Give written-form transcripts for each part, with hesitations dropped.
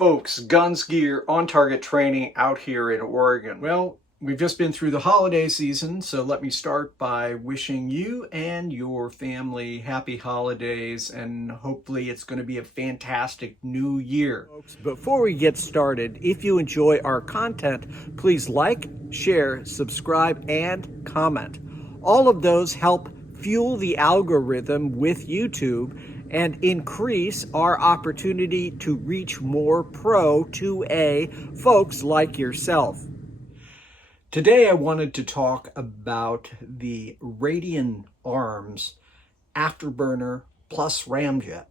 folks, guns, gear, on target training out here in Oregon. Well, we've just been through the holiday season, so let me start by wishing you and your family happy holidays, and hopefully it's going to be a fantastic new year. Folks, before we get started, if you enjoy our content, please like, share, subscribe, and comment. All of those help fuel the algorithm with YouTube and increase our opportunity to reach more Pro 2A folks like yourself. Today I wanted to talk about the Radian Arms Afterburner plus Ramjet.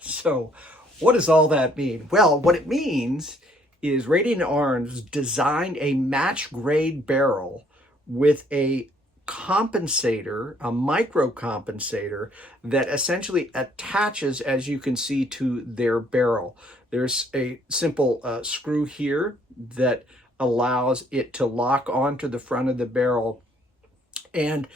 So what does all that mean? Well, what it means is Radian Arms designed a match grade barrel with a compensator, a micro-compensator that essentially attaches, as you can see, to their barrel. There's a simple screw here that allows it to lock onto the front of the barrel, and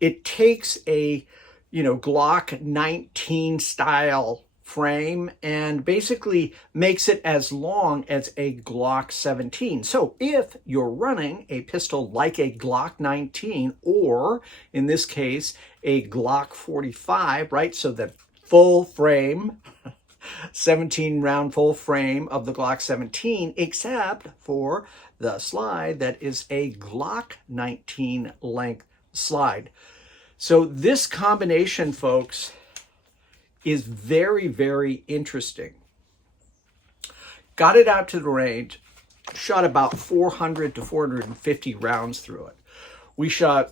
it takes a Glock 19 style frame and basically makes it as long as a Glock 17. So if you're running a pistol like a Glock 19, or in this case a Glock 45, right, so the full frame 17 round full frame of the Glock 17, except for the slide that is a Glock 19 length slide. So this combination, folks, is very, very interesting. Got it out to the range, shot about 400 to 450 rounds through it. We shot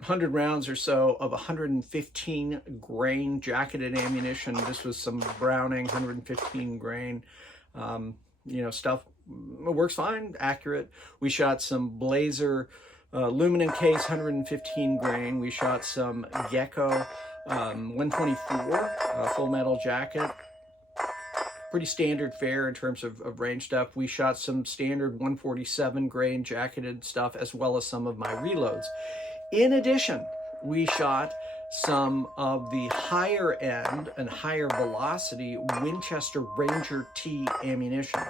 100 rounds or so of 115 grain jacketed ammunition. This was some Browning 115 grain, stuff. It works fine, accurate. We shot some Blazer aluminum case 115 grain. We shot some Gecko 124 full metal jacket. Pretty standard fare in terms of range stuff. We shot some standard 147 grain jacketed stuff, as well as some of my reloads. In addition, we shot some of the higher end and higher velocity Winchester Ranger T ammunition.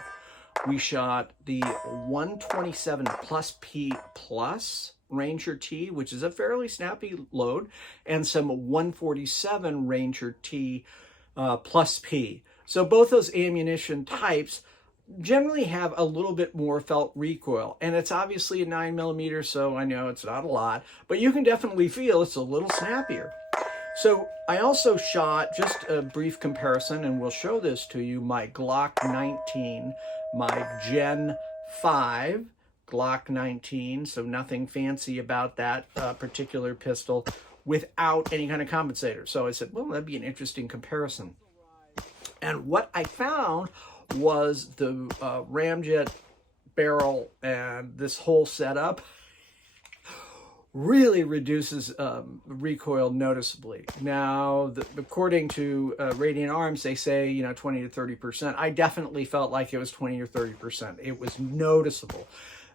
We shot the 127 plus P plus Ranger T, which is a fairly snappy load, and some 147 Ranger T plus P. So both those ammunition types generally have a little bit more felt recoil, and it's obviously a 9mm, so I know it's not a lot, but you can definitely feel it's a little snappier. So I also shot, just a brief comparison, and we'll show this to you, my Glock 19, my Gen 5 Glock 19, so nothing fancy about that particular pistol, without any kind of compensator. So I said, well, that'd be an interesting comparison. And what I found was the Ramjet barrel and this whole setup really reduces recoil noticeably. Now, according to Radian Arms, they say 20 to 30%. I definitely felt like it was 20 or 30%. It was noticeable.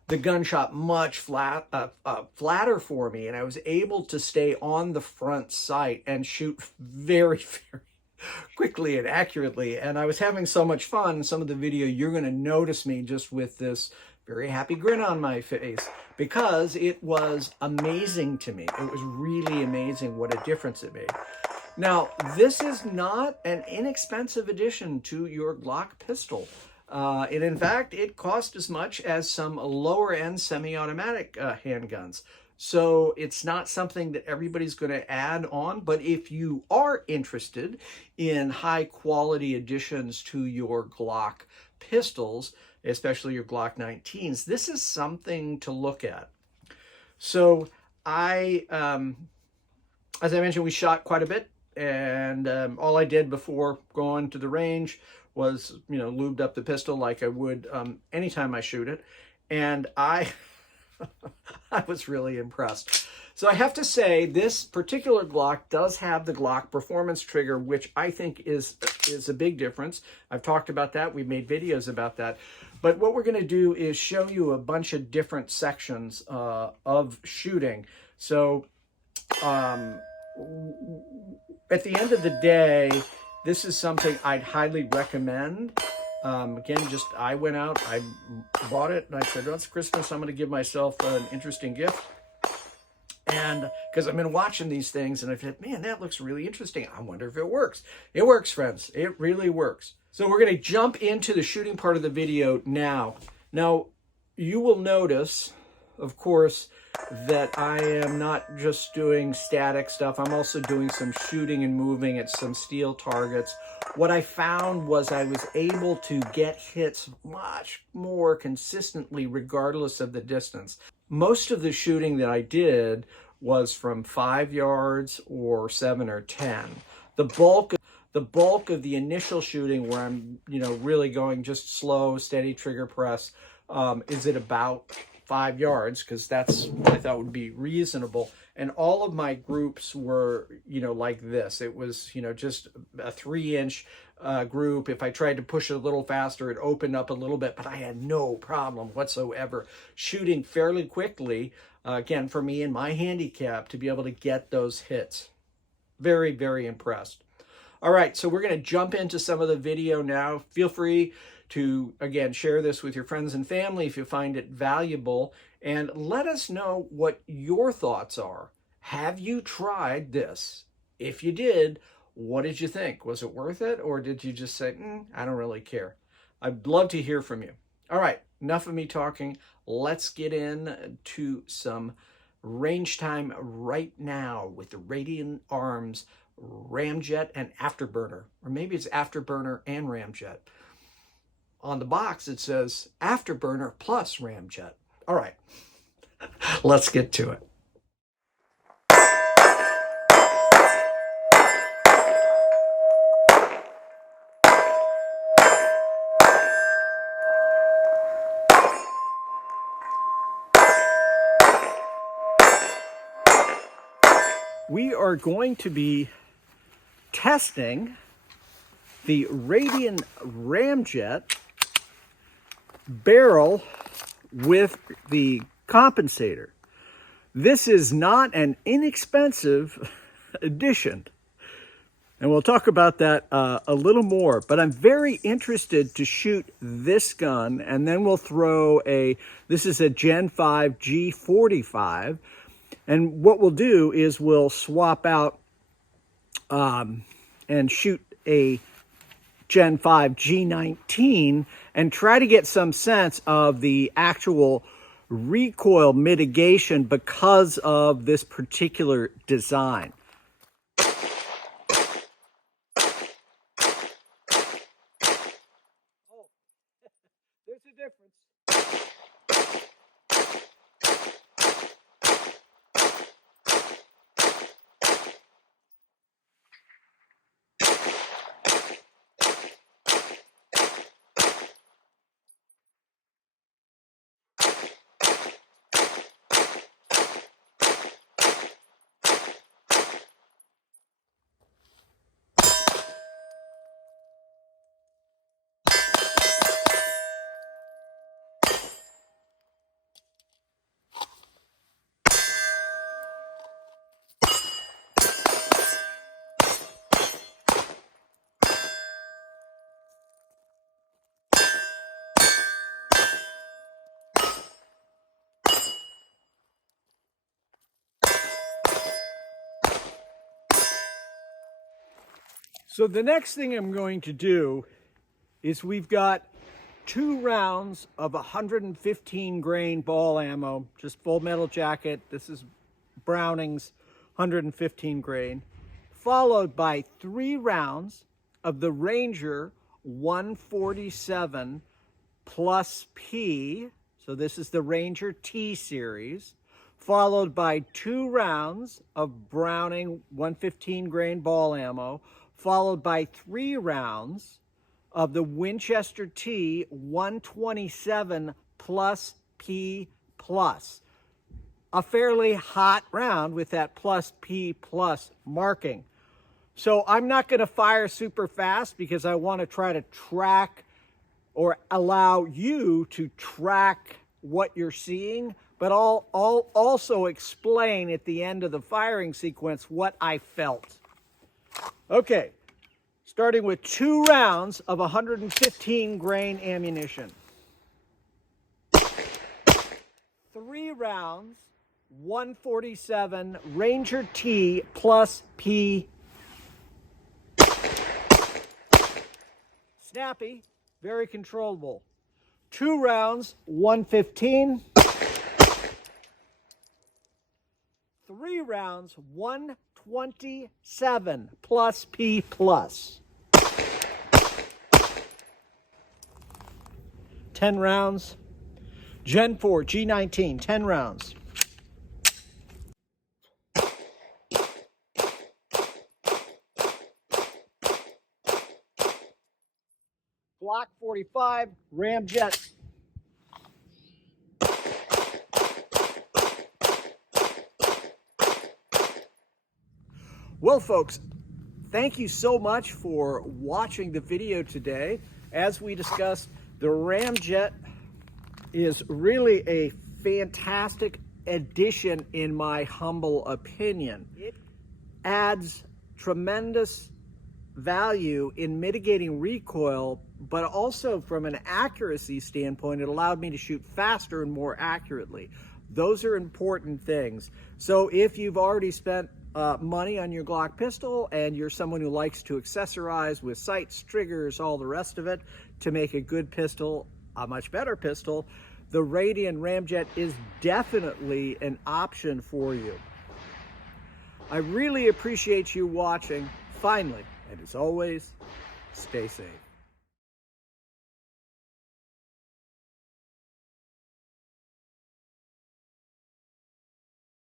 The gun shot much flatter for me, and I was able to stay on the front sight and shoot very, very quickly and accurately. And I was having so much fun. In some of the video, you're going to notice me just with this very happy grin on my face, because it was amazing to me. It was really amazing what a difference it made. Now, this is not an inexpensive addition to your Glock pistol. And in fact, it cost as much as some lower end semi-automatic handguns. So it's not something that everybody's going to add on, but if you are interested in high quality additions to your Glock pistols, especially your Glock 19s, this is something to look at. So as I mentioned, we shot quite a bit, and all I did before going to the range was, lubed up the pistol like I would anytime I shoot it, and I was really impressed. So I have to say, this particular Glock does have the Glock performance trigger, which I think is a big difference. I've talked about that. We've made videos about that. But what we're going to do is show you a bunch of different sections of shooting. So at the end of the day, this is something I'd highly recommend Again, I went out, I bought it, and I said, well, it's Christmas, I'm going to give myself an interesting gift. And because I've been watching these things and I've said, man, that looks really interesting. I wonder if it works. It works, friends. It really works. So we're going to jump into the shooting part of the video now. Now, you will notice, of course, that I am not just doing static stuff. I'm also doing some shooting and moving at some steel targets. What I found was I was able to get hits much more consistently regardless of the distance. Most of the shooting that I did was from 5 yards or 7 or 10. The bulk of the initial shooting, where I'm, really going just slow, steady trigger press, is at about 5 yards, because that's what I thought would be reasonable. And all of my groups were, like this. It was, just a 3-inch group. If I tried to push it a little faster, it opened up a little bit, but I had no problem whatsoever shooting fairly quickly. Again, for me and my handicap, to be able to get those hits. Very, very impressed. All right, so we're going to jump into some of the video now. Feel free to, again, share this with your friends and family if you find it valuable, and let us know what your thoughts are. Have you tried this? If you did, what did you think? Was it worth it, or did you just say, I don't really care? I'd love to hear from you. All right, enough of me talking. Let's get into some range time right now with the Radian Arms Ramjet and Afterburner, or maybe it's Afterburner and Ramjet. On the box, it says Afterburner plus Ramjet. All right, let's get to it. We are going to be testing the Radian Ramjet barrel with the compensator. This is not an inexpensive addition, and we'll talk about that a little more, but I'm very interested to shoot this gun, and then we'll throw this is a Gen 5 G45, and what we'll do is we'll swap out and shoot a Gen 5 G19 and try to get some sense of the actual recoil mitigation because of this particular design. Oh, there's a difference. So the next thing I'm going to do is we've got 2 rounds of 115 grain ball ammo, just full metal jacket. This is Browning's 115 grain, followed by 3 rounds of the Ranger 147 plus P. So this is the Ranger T series, followed by 2 rounds of Browning 115 grain ball ammo, followed by 3 rounds of the Winchester T 127 plus P plus. A fairly hot round with that plus P plus marking. So I'm not going to fire super fast because I want to try to track or allow you to track what you're seeing, but I'll also explain at the end of the firing sequence what I felt. Okay, Starting with 2 rounds of 115 grain ammunition. 3 rounds, 147 Ranger T plus P. Snappy, very controllable. 2 rounds, 115. 3 rounds, 127 plus P plus. 10 rounds. Gen 4 G19, 10 rounds. Glock 45 Ramjet. Well, folks, thank you so much for watching the video today. As we discussed, the Ramjet is really a fantastic addition in my humble opinion. It adds tremendous value in mitigating recoil, but also from an accuracy standpoint, it allowed me to shoot faster and more accurately. Those are important things. So if you've already spent money on your Glock pistol and you're someone who likes to accessorize with sights, triggers, all the rest of it to make a good pistol, a much better pistol, the Radian Ramjet is definitely an option for you. I really appreciate you watching. Finally, and as always, stay safe.